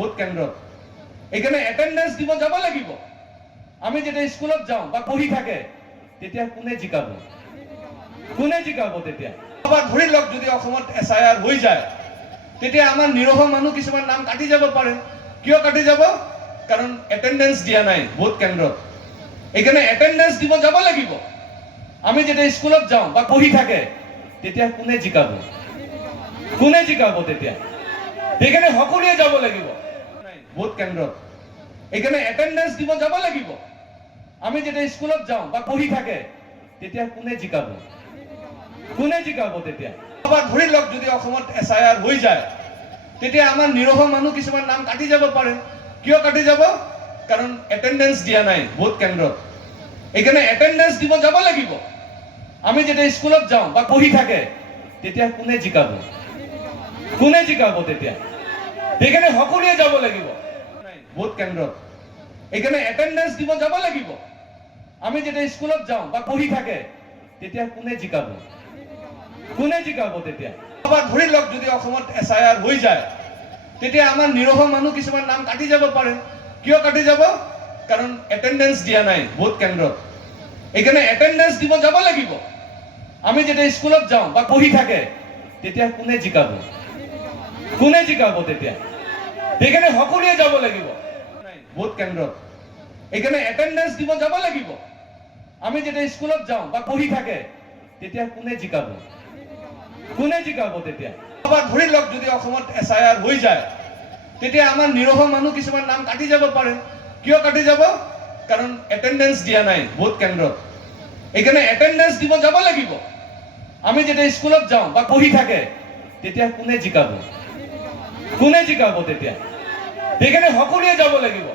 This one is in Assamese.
ভোট কেন্দ্ৰত এখানে অ্যাটেন্ডেন্স দিব যাব লাগিব আমি যেটা স্কুলত যাওঁ বা পঢ়ি থাকে তেতিয়া কোনে জিকাব তেতিয়া আবার ধৰি লওক যদি অসমত এসআইআৰ হৈ যায় তেতিয়া আমাৰ নিৰহ মানুহ কিছুমান নাম কাটি যাব পাৰে কিয় কাটি যাব কাৰণ অ্যাটেন্ডেন্স দিয়া নাই ভোট কেন্দ্ৰত এখানে অ্যাটেন্ডেন্স দিব যাব লাগিব আমি যেটা স্কুলত যাওঁ বা পঢ়ি থাকে তেতিয়া কোনে জিকাব তেতিয়া এখানে সকলোৱে যাব লাগিব ভোট কেন্দ্ৰত এখানে অ্যাটেন্ডেন্স দিব যাব লাগিব আমি যেটা স্কুলত যাওঁ বা পঢ়ি থাকে তেতিয়া কোনে জিকাব তেতিয়া আবার ধৰি লওক যদি অসমত এসআইআৰ হৈ যায় তেতিয়া আমাৰ নিৰহ মানুহ কিছুমান নাম কাটি যাব পাৰে কিয় কাটি যাব কাৰণ অ্যাটেন্ডেন্স দিয়া নাই ভোট কেন্দ্ৰত এখানে অ্যাটেন্ডেন্স দিব যাব লাগিব আমি যেটা স্কুলত যাওঁ বা পঢ়ি থাকে তেতিয়া কোনে জিকাব তেতিয়া এখানে সকলোৱে যাব লাগিব ভোট কেন্দ্ৰত এখানে অ্যাটেন্ডেন্স দিব যাব লাগিব আমি যেটা স্কুলত যাওঁ বা পঢ়ি থাকে তেতিয়া কোনে জিকাব তেতিয়া আবার ধৰি লওক যদি অসমত এসআইআৰ হৈ যায় তেতিয়া আমাৰ নিৰহ মানুহ কিছুমান নাম কাটি যাব পাৰে কিয় কাটি যাব কাৰণ অ্যাটেন্ডেন্স দিয়া নাই ভোট কেন্দ্ৰত এখানে অ্যাটেন্ডেন্স দিব যাব লাগিব আমি যেটা স্কুলত যাওঁ বা পঢ়ি থাকে তেতিয়া কোনে জিকাব তেতিয়া এখানে সকলোৱে যাব লাগিব ভোট কেন্দ্ৰত এখানে অ্যাটেন্ডেন্স দিব যাব লাগিব আমি যেটা স্কুলত যাওঁ বা পঢ়ি থাকে তেতিয়া কোনে জিকাব তেতিয়া আবার ধৰি লওক যদি অসমত এসআইআৰ হৈ যায় তেতিয়া আমাৰ নিৰহ মানুহ কিছুমান নাম কাটি যাব পাৰে কিয় কাটি যাব কাৰণ অ্যাটেন্ডেন্স দিয়া নাই ভোট কেন্দ্ৰত এখানে অ্যাটেন্ডেন্স দিব যাব লাগিব আমি যেটা স্কুলত যাওঁ বা পঢ়ি থাকে তেতিয়া কোনে জিকাব তেতিয়া এখানে সকলোৱে যাব লাগিব